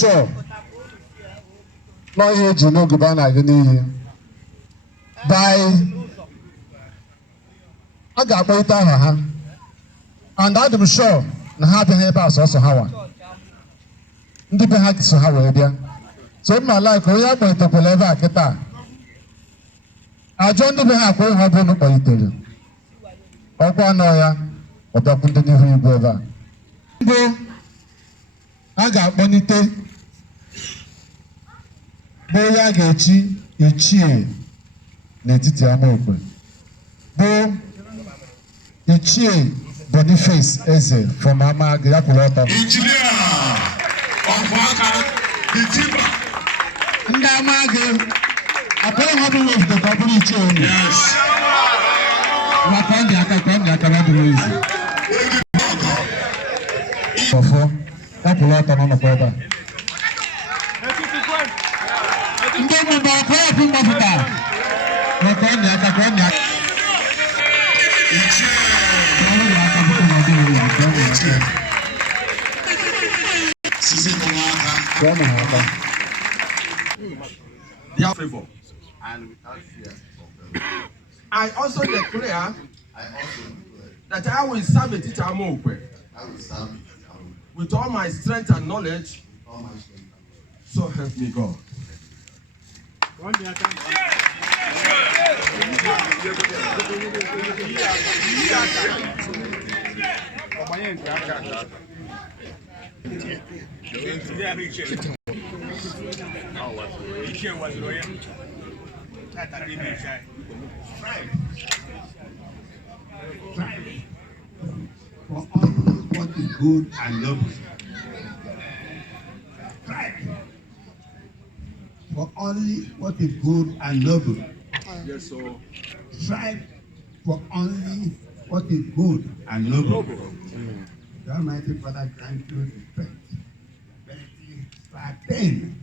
sure no here you know go ban agni by aga akpọita ha and I'm sure na ha be ebe asọsọ ha wa ndị be ha so ha wee bịa so ma like onye akpọitepụla ebe a kịta ajọ ndị be ha akwa ha bụ n'ụkpọitere ọkwa nọ ya ọbịakwu ndị n'ihu igwe ebe a mbụ a ga-akpọnite bụ onye a ga-echi Ichie n'etiti Amokwe bụ Ichie Boniface Eze from Amag ya kwụrụ ọtọ ndị Amag akpọrọ ha bụ wefute ka ọ bụrụ Ichie onye maka ndị aka ka ndị aka na bụrụ izu ọfọ ya kwụrụ ọtọ n'ọnọkwa ebe a ndị mmụba ọkụ ya bụ mgbapụta maka ndị aka ka ndị aka their favor. And without fear of them. I also declare that I will serve Etiti Amokwe with all my strength and knowledge. So help me God. For all what is good and noble. For only what is good and noble. Yes, sir. Strive for only what is good and noble. The Almighty Father grant you the strength, ability to attain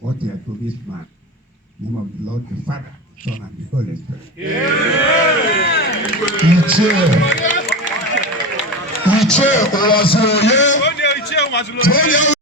what you are to this man. In the name of the Lord, the Father, Son, and the Holy Spirit. Ichie was